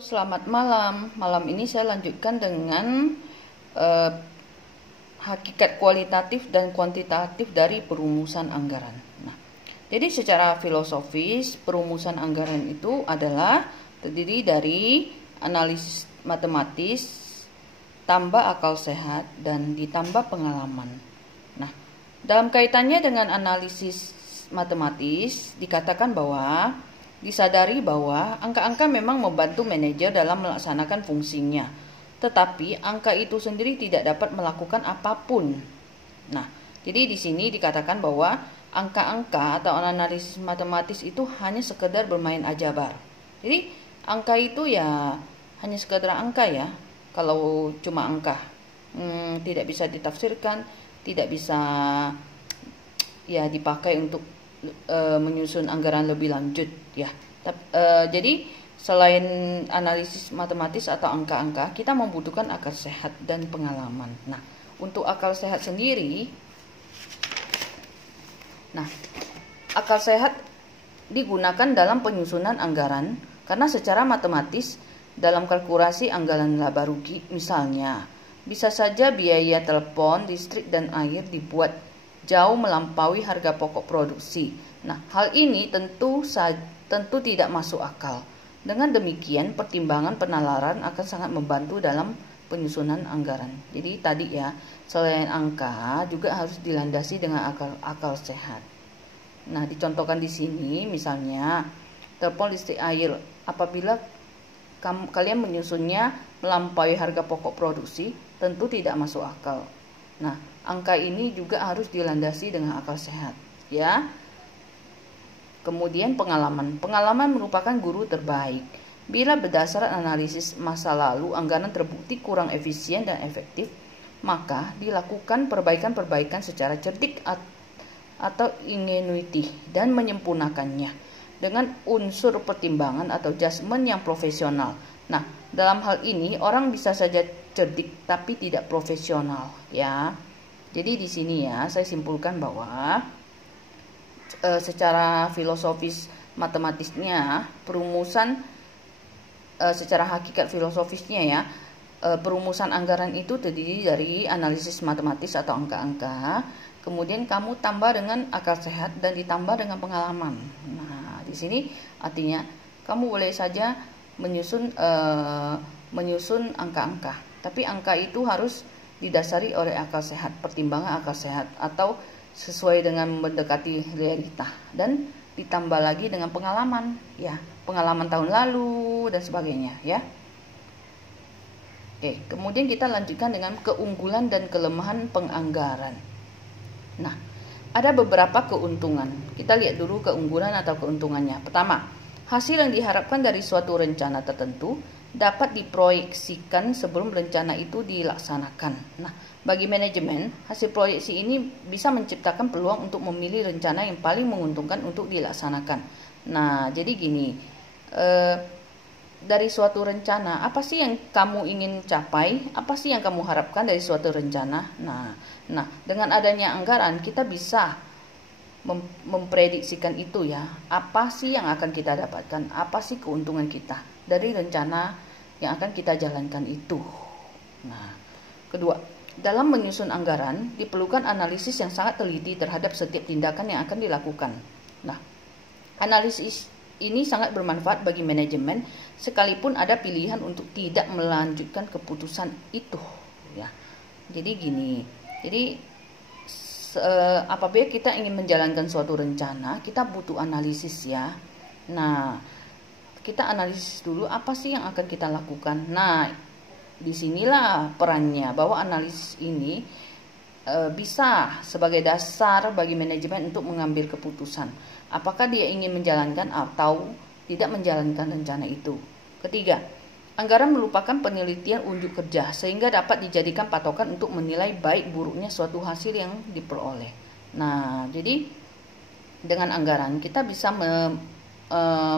Selamat malam. Malam ini saya lanjutkan dengan eh, hakikat kualitatif dan kuantitatif dari perumusan anggaran. Nah, jadi secara filosofis perumusan anggaran itu adalah terdiri dari analisis matematis, tambah akal sehat, dan ditambah pengalaman. Nah, dalam kaitannya dengan analisis matematis dikatakan bahwa disadari bahwa angka-angka memang membantu manajer dalam melaksanakan fungsinya, tetapi angka itu sendiri tidak dapat melakukan apapun. Nah, jadi di sini dikatakan bahwa angka-angka atau analisis matematis itu hanya sekedar bermain ajabar. Jadi angka itu ya hanya sekedar angka ya. Kalau cuma angka, tidak bisa ditafsirkan, tidak bisa ya dipakai untuk menyusun anggaran lebih lanjut ya. Jadi selain analisis matematis atau angka-angka, kita membutuhkan akal sehat dan pengalaman. Nah, untuk akal sehat sendiri, akal sehat digunakan dalam penyusunan anggaran karena secara matematis dalam kalkulasi anggaran laba rugi misalnya, bisa saja biaya telepon, listrik dan air dibuat jauh melampaui harga pokok produksi. Nah, hal ini tentu tidak masuk akal. Dengan demikian, pertimbangan penalaran akan sangat membantu dalam penyusunan anggaran. Jadi tadi ya, selain angka juga harus dilandasi dengan akal sehat. Nah, dicontohkan di sini misalnya telepon, listrik, air. Apabila kalian menyusunnya melampaui harga pokok produksi, tentu tidak masuk akal. Nah, angka ini juga harus dilandasi dengan akal sehat, ya. Kemudian pengalaman. Pengalaman merupakan guru terbaik. Bila berdasarkan analisis masa lalu anggaran terbukti kurang efisien dan efektif, maka dilakukan perbaikan-perbaikan secara cerdik atau ingenuity dan menyempurnakannya dengan unsur pertimbangan atau judgement yang profesional. Nah, dalam hal ini orang bisa saja cerdik tapi tidak profesional, ya. Jadi di sini ya saya simpulkan bahwa secara filosofis matematisnya perumusan secara hakikat filosofisnya ya, perumusan anggaran itu terdiri dari analisis matematis atau angka-angka, kemudian kamu tambah dengan akal sehat dan ditambah dengan pengalaman. Nah, di sini artinya kamu boleh saja menyusun angka-angka, tapi angka itu harus didasari oleh akal sehat, pertimbangan akal sehat atau sesuai dengan mendekati realita, dan ditambah lagi dengan pengalaman ya, pengalaman tahun lalu dan sebagainya ya. Oke, kemudian kita lanjutkan dengan keunggulan dan kelemahan penganggaran. Nah, ada beberapa keuntungan. Kita lihat dulu keunggulan atau keuntungannya. Pertama, hasil yang diharapkan dari suatu rencana tertentu dapat diproyeksikan sebelum rencana itu dilaksanakan. Nah, bagi manajemen, hasil proyeksi ini bisa menciptakan peluang untuk memilih rencana yang paling menguntungkan untuk dilaksanakan. Nah, jadi gini, dari suatu rencana, apa sih yang kamu ingin capai? Apa sih yang kamu harapkan dari suatu rencana? Nah, dengan adanya anggaran, kita bisa memprediksikan itu ya. Apa sih yang akan kita dapatkan? Apa sih keuntungan kita dari rencana yang akan kita jalankan itu? Nah, kedua, dalam menyusun anggaran diperlukan analisis yang sangat teliti terhadap setiap tindakan yang akan dilakukan. Nah, analisis ini sangat bermanfaat bagi manajemen sekalipun ada pilihan untuk tidak melanjutkan keputusan itu ya. Jadi gini. Jadi apabila kita ingin menjalankan suatu rencana, kita butuh analisis ya. Nah, kita analisis dulu apa sih yang akan kita lakukan. Nah, disinilah perannya bahwa analisis ini bisa sebagai dasar bagi manajemen untuk mengambil keputusan apakah dia ingin menjalankan atau tidak menjalankan rencana itu. Ketiga, anggaran merupakan penelitian unjuk kerja sehingga dapat dijadikan patokan untuk menilai baik buruknya suatu hasil yang diperoleh. Nah, jadi dengan anggaran kita bisa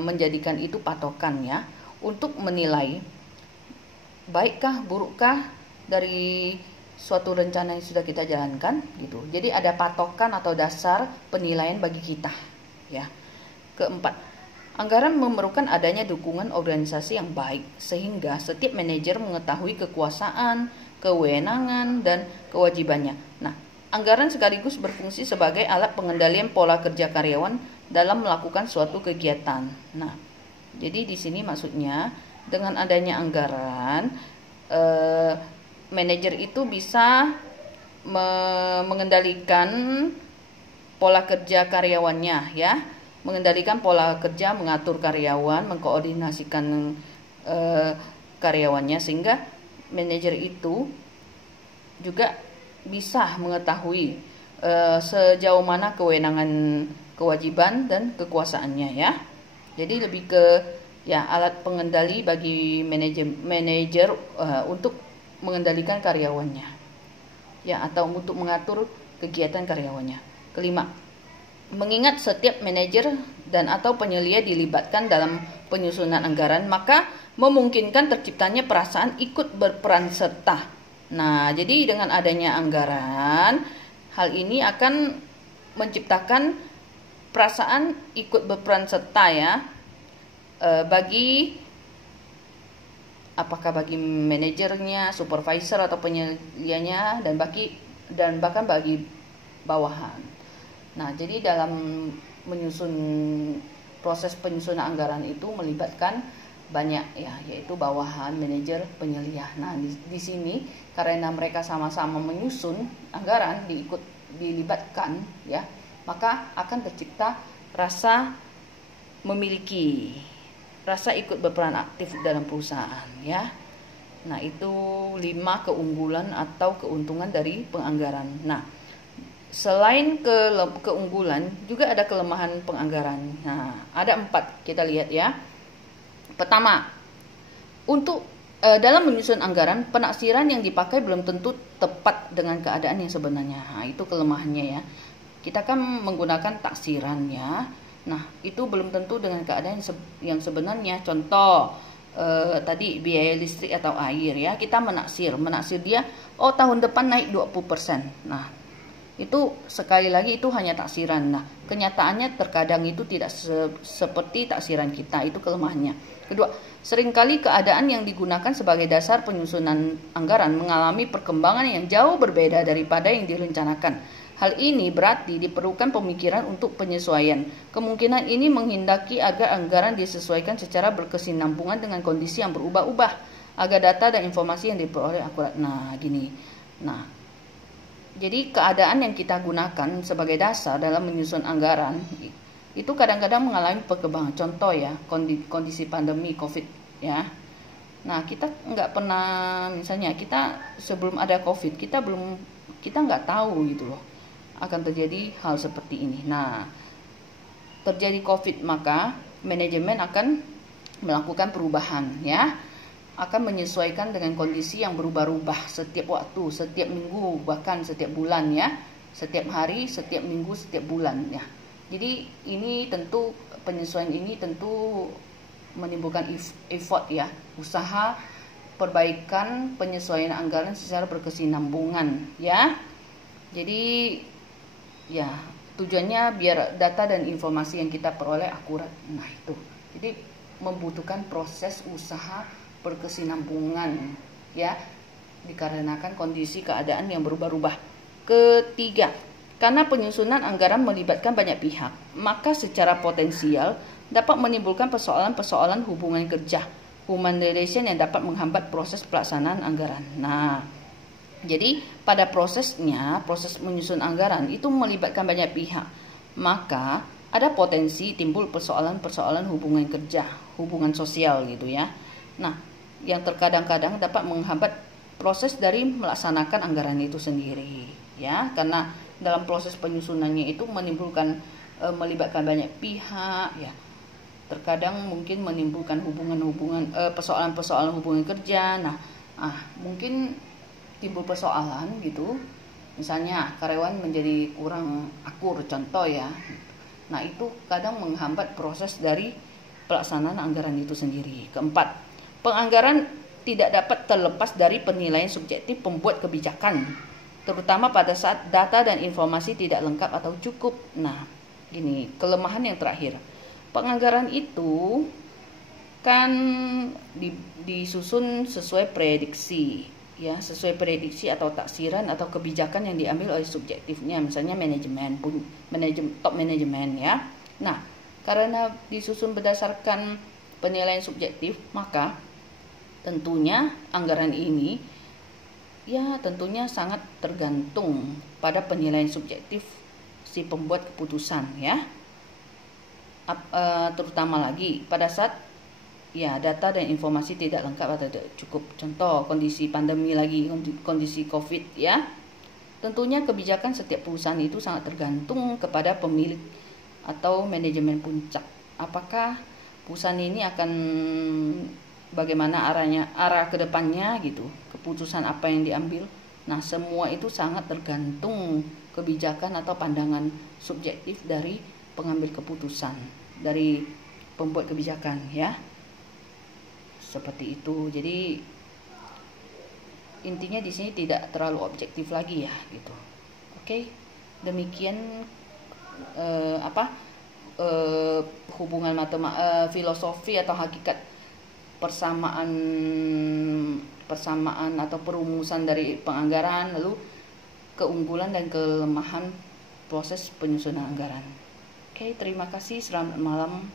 menjadikan itu patokan ya untuk menilai baikkah burukkah dari suatu rencana yang sudah kita jalankan gitu. Jadi ada patokan atau dasar penilaian bagi kita ya. Keempat, Anggaran memerlukan adanya dukungan organisasi yang baik, sehingga setiap manajer mengetahui kekuasaan, kewenangan, dan kewajibannya. Nah, anggaran sekaligus berfungsi sebagai alat pengendalian pola kerja karyawan dalam melakukan suatu kegiatan. Nah, jadi di sini maksudnya dengan adanya anggaran, manajer itu bisa mengendalikan pola kerja karyawannya, ya. Mengendalikan pola kerja, mengatur karyawan, mengkoordinasikan karyawannya, sehingga manajer itu juga bisa mengetahui sejauh mana kewenangan, kewajiban, dan kekuasaannya, ya. Jadi lebih ke alat pengendali bagi manajer untuk mengendalikan karyawannya, ya, atau untuk mengatur kegiatan karyawannya. Kelima, mengingat setiap manajer dan atau penyelia dilibatkan dalam penyusunan anggaran, maka memungkinkan terciptanya perasaan ikut berperan serta. Nah, jadi dengan adanya anggaran, hal ini akan menciptakan perasaan ikut berperan serta, ya, bagi apakah bagi manajernya, supervisor atau penyelianya, dan bahkan bagi bawahan. Nah, jadi dalam menyusun proses penyusunan anggaran itu melibatkan banyak, ya, yaitu bawahan, manajer, penyelia. Nah, di sini karena mereka sama-sama menyusun anggaran, dilibatkan, ya, maka akan tercipta rasa memiliki, rasa ikut berperan aktif dalam perusahaan, ya. Nah, itu 5 keunggulan atau keuntungan dari penganggaran. Nah, selain keunggulan, juga ada kelemahan penganggaran. Nah, ada 4, kita lihat, ya. Pertama, untuk dalam menyusun anggaran, penaksiran yang dipakai belum tentu tepat dengan keadaan yang sebenarnya. Nah, itu kelemahannya, ya. Kita kan menggunakan taksiran, ya. Nah, itu belum tentu dengan keadaan yang sebenarnya. Contoh, tadi biaya listrik atau air, ya. Kita menaksir dia, oh tahun depan naik 20%. Nah, itu sekali lagi itu hanya taksiran. Nah, kenyataannya terkadang itu tidak seperti taksiran kita. Itu kelemahannya. Kedua, seringkali keadaan yang digunakan sebagai dasar penyusunan anggaran mengalami perkembangan yang jauh berbeda daripada yang direncanakan. Hal ini berarti diperlukan pemikiran untuk penyesuaian. Kemungkinan ini menghendaki agar anggaran disesuaikan secara berkesinambungan dengan kondisi yang berubah-ubah, agar data dan informasi yang diperoleh akurat. Nah, gini. Nah, jadi keadaan yang kita gunakan sebagai dasar dalam menyusun anggaran itu kadang-kadang mengalami perkembangan. Contoh, ya, kondisi pandemi COVID, ya. Nah, kita nggak pernah, misalnya kita sebelum ada COVID, kita nggak tahu gitu loh akan terjadi hal seperti ini. Nah, terjadi COVID, maka manajemen akan melakukan perubahan, ya. Akan menyesuaikan dengan kondisi yang berubah-ubah setiap waktu, setiap minggu, bahkan setiap bulan, ya. Setiap hari, setiap minggu, setiap bulan, ya. Jadi ini tentu, penyesuaian ini tentu menimbulkan effort, ya, usaha perbaikan penyesuaian anggaran secara berkesinambungan, ya. Jadi, ya, tujuannya biar data dan informasi yang kita peroleh akurat. Nah, itu. Jadi membutuhkan proses usaha berkesinambungan, ya, dikarenakan kondisi keadaan yang berubah-ubah. Ketiga, karena penyusunan anggaran melibatkan banyak pihak, maka secara potensial dapat menimbulkan persoalan-persoalan hubungan kerja, human relation yang dapat menghambat proses pelaksanaan anggaran. Nah, jadi pada proses menyusun anggaran itu melibatkan banyak pihak, maka ada potensi timbul persoalan-persoalan hubungan kerja, hubungan sosial gitu, ya. Nah, yang terkadang-kadang dapat menghambat proses dari melaksanakan anggaran itu sendiri, ya, karena dalam proses penyusunannya itu melibatkan banyak pihak, ya. Terkadang mungkin menimbulkan persoalan-persoalan hubungan kerja. Nah, mungkin timbul persoalan gitu. Misalnya karyawan menjadi kurang akur, contoh, ya. Nah, itu kadang menghambat proses dari pelaksanaan anggaran itu sendiri. Keempat, penganggaran tidak dapat terlepas dari penilaian subjektif pembuat kebijakan, terutama pada saat data dan informasi tidak lengkap atau cukup. Nah, gini, kelemahan yang terakhir. Penganggaran itu kan disusun sesuai prediksi, ya, sesuai prediksi atau taksiran atau kebijakan yang diambil oleh subjektifnya, misalnya top manajemen, ya. Nah, karena disusun berdasarkan penilaian subjektif, maka tentunya anggaran ini ya tentunya sangat tergantung pada penilaian subjektif si pembuat keputusan, ya. Terutama lagi pada saat ya data dan informasi tidak lengkap atau tidak cukup. Contoh kondisi pandemi lagi, kondisi COVID, ya. Tentunya kebijakan setiap perusahaan itu sangat tergantung kepada pemilik atau manajemen puncak. Apakah perusahaan ini akan bagaimana arah ke depannya gitu. Keputusan apa yang diambil. Nah, semua itu sangat tergantung kebijakan atau pandangan subjektif dari pengambil keputusan, dari pembuat kebijakan, ya. Seperti itu. Jadi intinya di sini tidak terlalu objektif lagi, ya, gitu. Oke, demikian hubungan filosofi atau hakikat persamaan atau perumusan dari penganggaran, lalu keunggulan dan kelemahan proses penyusunan anggaran. Oke, terima kasih. Selamat malam.